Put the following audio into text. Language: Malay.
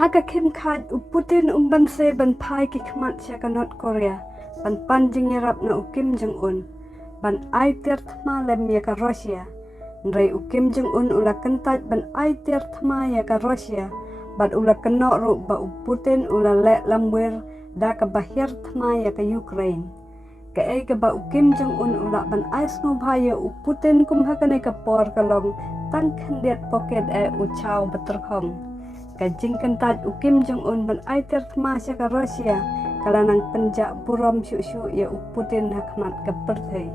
Haka Kim Kad Putin banse ban pai ki khmat sia ka North Korea ban panjing yarap na Kim Jong Un ban ai ter thma lem ya ka Russia nrai Kim Jong Un ula kentat ban ai ter thma ya ka Russia ban ula kenok ru ba Putin ula le lamwer da ka bahir thma ya ka Ukraine ka ai ka ba Kim Jong Un ula ban ai sno bhaya Putin kum hakane ka por ka long tang khandet pocket chao batrkhom Kajing kentat Kim Jong Un ban ai ter thma sia ka Russia kalanang penjak buram syu-syu ya Putin hakmat ka perthai